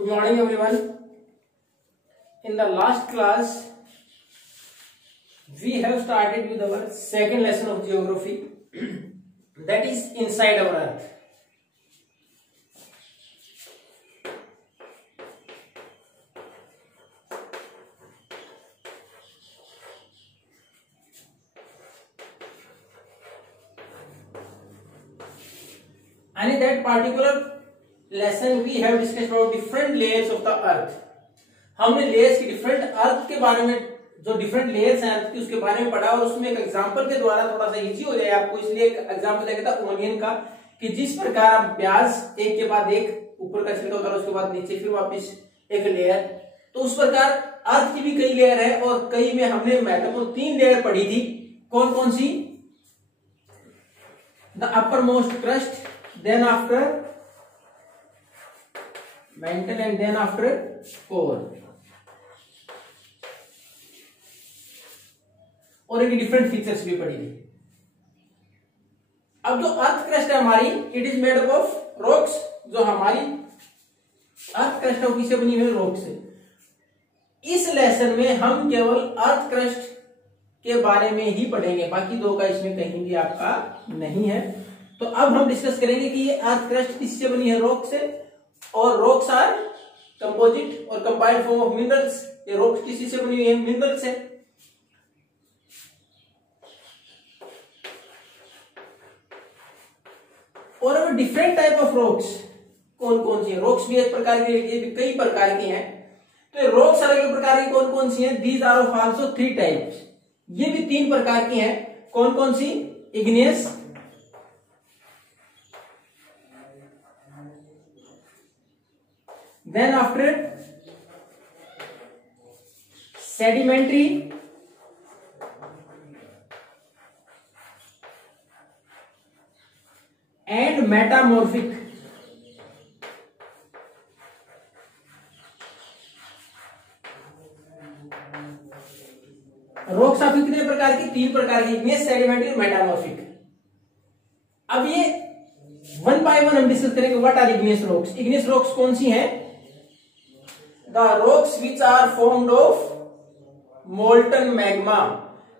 Good morning everyone. In the last class we have started with our second lesson of geography that is inside our earth. And in that particular lesson we have discussed about different layers of the earth. हमने layers की different अर्थ के बारे में, जो different layers हैं अर्थ की, उसके बारे में पढ़ा और उसमें एक एग्जांपल के द्वारा थोड़ा सा इजी हो जाए आपको, इसलिए एक एग्जांपल देखा था ओनियन का, कि जिस प्रकार आप प्याज एक के बाद एक ऊपर का छिलका उतारो, उसके बाद नीचे, फिर वापस एक लेयर, तो उस प्रकार अर्थ की भी कई लेयर है और कई में हमने महत्वपूर्ण 3 लेयर पढ़ी थी. कौन कौन सी? The upper most crust, then after mantle and then after core, और इनकी डिफरेंट फीचर्स भी पढ़ी थी. अब जो अर्थ क्रस्ट है हमारी, it is made up of rocks. जो हमारी अर्थ क्रस्ट है किससे बनी हुई है? रॉक से. इस लेसन में हम केवल अर्थ क्रस्ट के बारे में ही पढ़ेंगे, बाकी दो का इसमें कहीं भी आपका नहीं है. तो अब हम डिस्कस करेंगे कि ये अर्थ क्रस्ट किससे बनी है? रॉक से. और रॉक्स आर कंपोजिट और कंपाइल्ड फॉर्म ऑफ मिनरल्स. ये रॉक्स किसी से बनी हुई है? मिनरल से. और अब डिफरेंट टाइप ऑफ रॉक्स कौन कौन सी है? रॉक्स भी एक प्रकार की, ये भी कई प्रकार की हैं. तो रॉक्स अलग अलग प्रकार की कौन कौन सी हैं? These are of also 3 types. ये भी 3 प्रकार की हैं. कौन कौन सी? Igneous, then after sedimentary, and metamorphic. Rocks आप कितने प्रकार की? 3 प्रकार की, इग्नियस, सेडिमेंट्री, मेटामॉर्फिक. अब ये 1 by 1 हम डिस्कस करेंगे. What are igneous rocks? Igneous rocks कौन सी हैं? The rocks which are formed of molten magma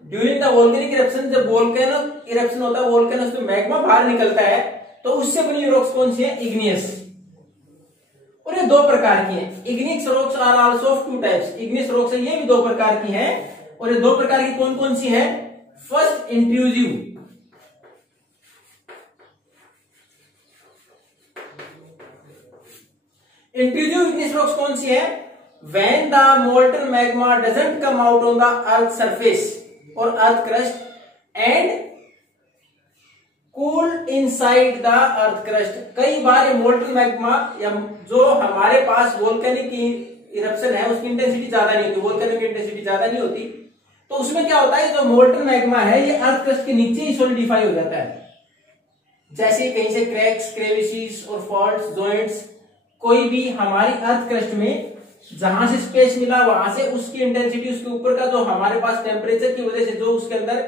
during the volcanic eruption. जब वोल्केनो इरप्शन होता है, वोल्केनो से मैग्मा बाहर निकलता है, तो उससे बनी रॉक्स कौन सी है? इग्नियस. और ये 2 प्रकार की हैं. Igneous rocks are also of 2 types. Igneous rocks है, ये भी 2 प्रकार की हैं. और ये 2 प्रकार की कौन कौन सी हैं? First, intrusive. Intrusive igneous rocks कौन सी है? When the molten magma doesn't come out on the earth surface or earth crust and cool inside the earth crust. कई बार ये molten magma या जो हमारे पास वोल्केनिक इरप्शन है उसकी इंटेंसिटी ज्यादा नहीं होती, वोल्केनिक इंटेंसिटी ज्यादा नहीं होती, तो उसमें क्या होता है? जो मोल्टन मैग्मा है ये अर्थ क्रस्ट के नीचे ही सॉलिडिफाई हो जाता है. जैसे कहीं से क्रैक्स, क्रेविसीज और फॉल्ट्स, जॉइंट्स, कोई भी हमारी अर्थ क्रस्ट में जहां से स्पेस मिला वहां से उसकी इंटेंसिटी, उसके ऊपर का जो हमारे पास टेम्परेचर की वजह से जो उसके अंदर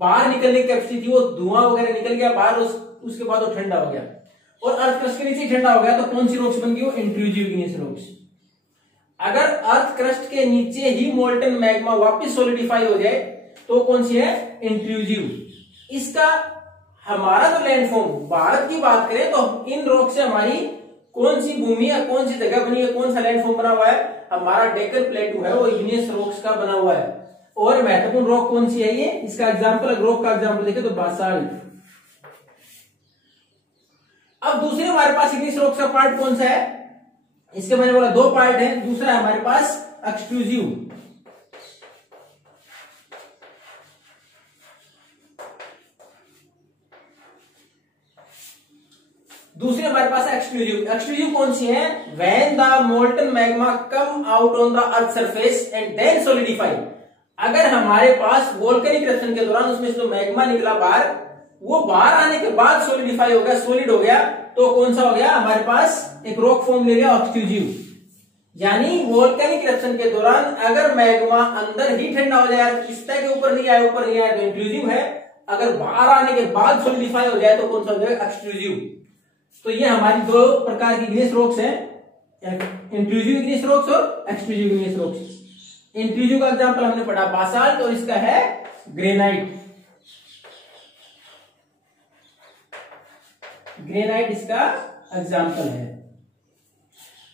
बाहर निकलने की कैपेसिटी थी वो धुआं वगैरह निकल गया बाहर, उसके बाद वो ठंडा हो गया और अर्थ क्रस्ट के नीचे ठंडा हो गया. तो कौन सी रॉक्स बन गई? वो इंट्रूसिव इग्नियस रॉक्स. अगर अर्थ क्रस्ट के नीचे ही मोल्टन मैग्मा वापस सॉलिडिफाई हो जाए तो कौन सी है? इंट्रूसिव. इसका हमारा जो लैंडफॉर्म, भारत की बात करें तो इन रॉक से हमारी कौन सी भूमि है, कौन सी जगह बनी है, कौन सा लैंडफॉर्म बना हुआ है? हमारा डेक्कन प्लेटू है वो इग्नियस रॉक्स का बना हुआ है. और महत्वपूर्ण रॉक कौन सी है ये? इसका एग्जांपल, रॉक का एग्जांपल देखें तो बासाल्ट. अब दूसरे हमारे पास इग्नियस रॉक्स का पार्ट कौन सा है? इसके मैंने बोला 2 पार्ट है. दूसरा है हमारे पास एक्सट्रूसिव. दूसरे हमारे पास एक्सक्लूसिव. एक्सक्लूसिव कौन सी है? When the molten magma come out on the earth surface and then solidify. अगर हमारे पास वोल्केनिक इरप्शन के दौरान उसमें जो मैग्मा निकला बाहर, वो बाहर आने के बाद सोलिडिफाई हो गया, सॉलिड हो गया, तो कौन सा हो गया? हमारे पास एक रॉक फॉर्म ले गया, एक्सक्लूसिव. यानी वोल्केनिक इरप्शन के दौरान अगर मैग्मा अंदर ही ठंडा हो जाए, सतह के ऊपर नहीं आया, ऊपर नहीं आया, तो इंक्लूसिव है. अगर बाहर आने के बाद सॉलिडिफाई हो जाए तो कौन सा हो जाएगा? एक्सक्लूसिव. तो ये हमारी 2 प्रकार की इग्नियस रॉक्स हैं, इंट्रूसिव इग्नियस रॉक्स और एक्सट्रूसिव इग्नियस रॉक्स। इंट्रूसिव का एग्जांपल हमने पढ़ा बासाल्ट और इसका है ग्रेनाइट। ग्रेनाइट इसका एग्जांपल है।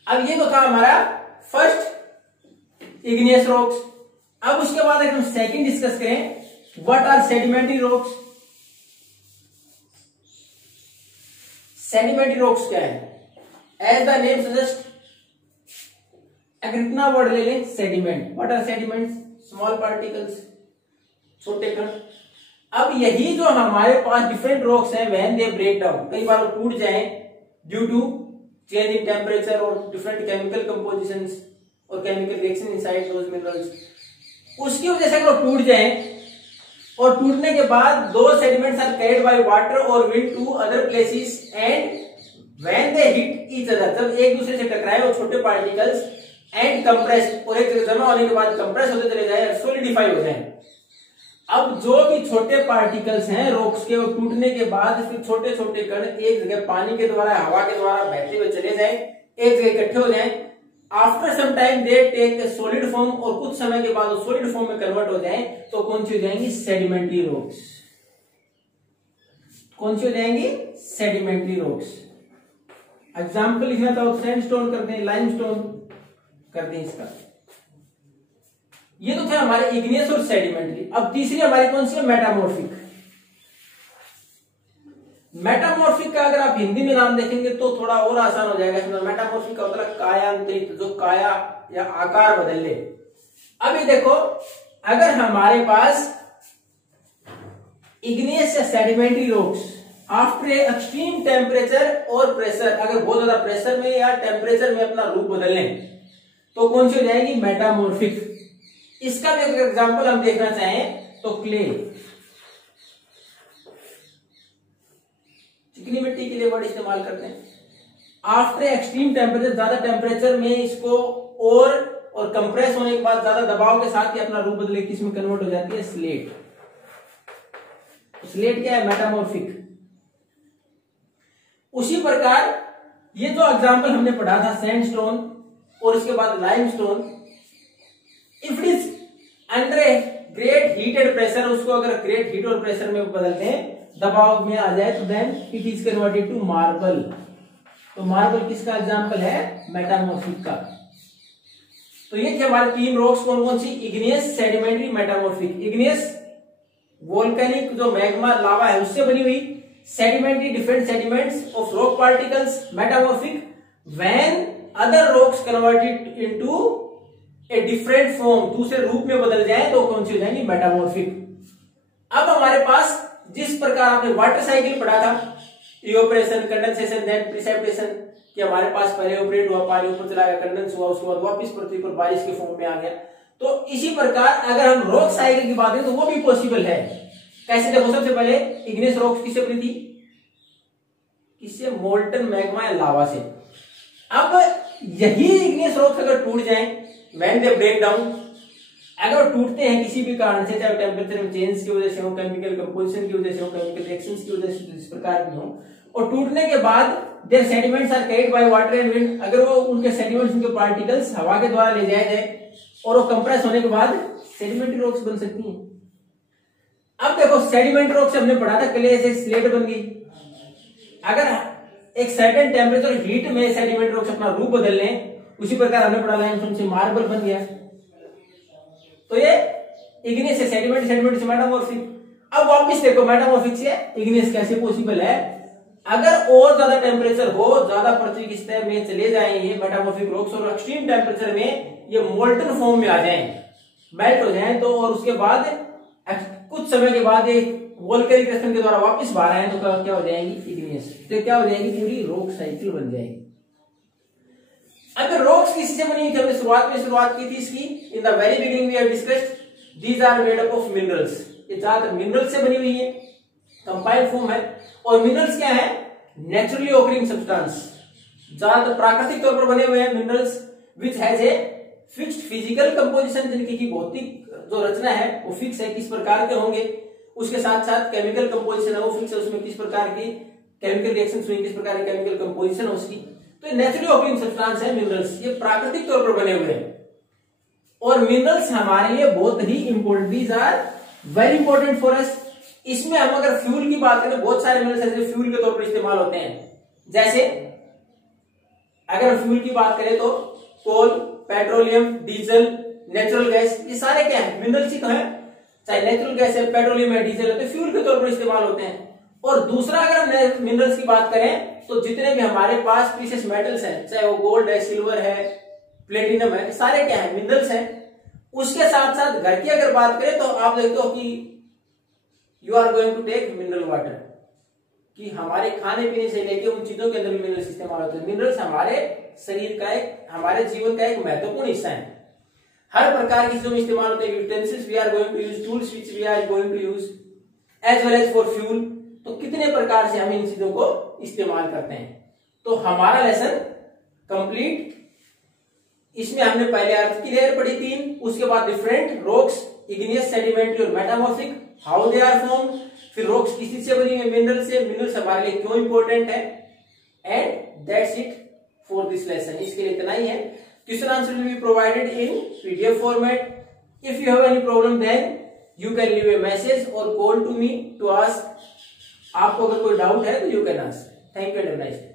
अब ये तो था हमारा फर्स्ट इग्नियस रॉक्स। अब उसके बाद अगर हम सेकंड डिस्कस करें, what are sedimentary rocks. Sedimentary rocks क्या है? एज द नेम सजेस्ट, अगर इतना वर्ड ले लें sediment, what are sediments, small particles, छोटे कण। अब यही जो हमारे पास डिफरेंट रॉक्स हैं, व्हेन दे ब्रेक डाउन, कई बार टूट जाएं due to change in temperature और डिफरेंट केमिकल कंपोजिशंस और chemical reaction inside those minerals, उसकी वजह से अगर टूट जाएं और टूटने के बाद दो sediments are carried by water और wind to other places and when they hit each other, जब एक दूसरे से टकराए वो छोटे पार्टिकल्स एंड कंप्रेस, और एक जगह जमा होने के बाद कंप्रेस होते चले जाए, सॉलिडिफाई हो जाए। अब जो भी छोटे पार्टिकल्स हैं रॉक्स के, वो टूटने के बाद फिर छोटे छोटे कण एक जगह पानी के द्वारा, हवा के द्वारा बहते हुए चले जाए, एक जगह इकट्ठे हो जाए। After some time they take a solid form, और कुछ समय के बाद वो सॉलिड फॉर्म में कन्वर्ट हो जाए तो कौन सी हो जाएंगी? Sedimentary rocks. कौन सी हो जाएंगी? Sedimentary rocks. एग्जाम्पल लिखना था, सैंडस्टोन करते हैं, लाइमस्टोन करते हैं इसका। ये तो थे हमारे इग्नियस और सेडिमेंट्री। अब तीसरी हमारी कौन सी है? मेटामॉर्फिक। मेटामॉर्फिक का अगर आप हिंदी में नाम देखेंगे तो थोड़ा और आसान हो जाएगा। मेटामॉर्फिक का मतलब कायांतरित, जो काया या आकार बदल ले। अभी देखो, अगर हमारे पास इग्नियस या sedimentary rocks after extreme temperature और प्रेशर, अगर बहुत ज्यादा प्रेशर में या टेम्परेचर में अपना रूप बदल लें तो कौन सी हो जाएगी? मेटामॉर्फिक। इसका भी अगर एग्जांपल हम देखना चाहें तो क्ले, चिकनी मिट्टी के लिए वर्ड इस्तेमाल करते हैं। आफ्टर एक्सट्रीम टेम्परेचर, ज्यादा टेम्परेचर में इसको और कंप्रेस होने के बाद ज्यादा दबाव के साथ ही अपना रूप बदले किस में कन्वर्ट हो जाती है? स्लेट। स्लेट क्या है? मेटामॉर्फिक। उसी प्रकार ये जो एग्जांपल हमने पढ़ा था सैंडस्टोन और इसके बाद limestone, if it is under a great heat and pressure, उसको अगर ग्रेट हीट और प्रेशर में बदलते हैं, दबाव में आ जाए, तो then it is converted to marble. तो मार्बल किसका एग्जांपल है? मेटामॉर्फिक का। तो ये थे हमारे तीन रॉक्स, कौन कौन सी? Igneous, sedimentary, metamorphic. Igneous volcanic जो मैग्मा लावा है उससे बनी हुई, sedimentary different sediments of rock particles, metamorphic when other rocks converted into a different form, दूसरे रूप में बदल जाए तो कौन सी हो जाएंगी? मेटामॉर्फिक। अब हमारे पास जिस प्रकार आपने वाटर साइकिल पढ़ा था, इवेपोरेशन, कंडेंसेशन, देन प्रिसिपिटेशन, कि हमारे पास पहले इवेपोरेट हुआ, पानी ऊपर चला गया, कंडेंस हुआ, उसके बाद वापस पृथ्वी पर बारिश के फॉर्म में आ गया। तो इसी प्रकार अगर हम रॉक साइकिल की बात करें तो वो भी पॉसिबल है। कैसे? देखो, सबसे पहले इग्नियस रॉक्स किससे बनी थी? किससे? मोल्टन मैग्मा या लावा से। अब यही इग्नियस रॉक्स अगर टूट जाएं, व्हेन दे ब्रेक डाउन, अगर टूटते हैं किसी भी कारण से, चाहे टेम्परेचर में चेंज की वजह से हो, केमिकल कंपोजिशन की वजह से हो, केमिकल रिएक्शंस की वजह से, इस प्रकार की हो, और टूटने के बाद their sediments are carried by water and wind, अगर वो उनके सेडिमेंट्स, उनके पार्टिकल्स हवा के द्वारा ले जाए जाए और वो कंप्रेस होने के बाद सेडिमेंट्री रॉक्स बन सकती हैं। अब देखो, सेडिमेंट्री रॉक्स हमने पढ़ा था, क्ले से स्लेट बन गई। अगर एक सर्टेन टेम्परेचर हीट में सेडिमेंट्री रॉक्स अपना रूप बदल लें, उसी प्रकार हमने पढ़ा लाइमस्टोन से मार्बल बन गया। तो ये इग्नियस से सेडिमेंट, सेडिमेंट से मेटामॉर्फिक। अब वापस देखो, मेटामॉर्फिक से इग्नियस कैसे पॉसिबल है? अगर और ज्यादा टेम्परेचर हो, ज्यादा पृथ्वी की सतह में चले जाएं ये मेटामॉर्फिक रॉक्स, और एक्सट्रीम टेम्परेचर में ये मोल्टन फॉर्म में आ जाएं, मेल्ट हो जाएं, तो और उसके बाद कुछ समय के बाद एक वोल्केनिक रिएक्शन के द्वारा वापस बाहर आए तो क्या हो जाएंगी? इग्नियस। तो क्या हो जाएगी? पूरी रॉक साइकिल बन जाएगी। अब रॉक्स किसी से बनी थी? हमने शुरुआत की थी इसकी। In the very beginning we have discussed these are made up of minerals. ये ज्यादातर मिनरल्स से बनी हुई है, कंपाइल्ड फॉर्म है। और मिनरल्स क्या है? नेचुरली ऑकरिंग सब्सटेंस, ज्यादातर प्राकृतिक तौर पर बने हुए हैं minerals, which has a fixed physical composition, जिनकी भौतिक जो रचना है वो फिक्स है, किस प्रकार के होंगे। उसके साथ साथ केमिकल कंपोजिशन है वो फिक्स है, उसमें किस प्रकार की केमिकल रिएक्शंस हुई, किस प्रकार की केमिकल कंपोजिशन है उसकी। तो नेचुरली ऑकरिंग सब्सटेंस है मिनरल्स, ये प्राकृतिक तौर पर बने हुए हैं और मिनरल्स हमारे लिए बहुत ही important, these are very important for us. इसमें हम अगर फ्यूल की बात करें, बहुत सारे मिनरल्स ऐसे फ्यूल के तौर पर इस्तेमाल होते हैं। जैसे अगर हम फ्यूल की बात करें तो कोल, पेट्रोलियम, डीजल, नेचुरल गैस, ये सारे क्या है, मिनरल्स ही तो है। चाहे नेचुरल गैस है, पेट्रोलियम है, डीजल है, तो फ्यूल के तौर पर इस्तेमाल होते हैं। और दूसरा अगर हम मिनरल्स की बात करें तो जितने भी हमारे पास प्रीशियस मेटल्स हैं, चाहे वो गोल्ड है, सिल्वर है, प्लेटिनम है, सारे क्या है, मिनरल्स हैं। उसके साथ साथ घर की अगर बात करें तो आप देखते हो कि you are going to take mineral water, कि हमारे खाने पीने से लेके उन चीजों के अंदर भी मिनरल्स इस्तेमाल होते हैं। मिनरल्स हमारे शरीर का एक, हमारे जीवन का एक महत्वपूर्ण हिस्सा है। हर प्रकार की चीजों में इस्तेमाल होते हैं। Utensils we are going to use, tools which we are going to use, as well as for fuel. तो कितने प्रकार से हम इन चीजों को इस्तेमाल करते हैं। तो हमारा लेसन कंप्लीट। इसमें हमने पहले अर्थ की लेयर पढ़ी 3, उसके बाद डिफरेंट रॉक्स, इग्नियस, सेडिमेंट्री और metamorphic, how they are formed, फिर रॉक्स किस चीज से बनी है, मिनरल से, मिनरल्स हमारे लिए क्यों इंपॉर्टेंट है, and that's it for this lesson. इसके लिए इतना ही है। Question answer will be provided in PDF format. If you have any problem then you can leave a message और call to me to ask. आपको अगर कोई डाउट है तो you can ask. Thank you and have a nice day.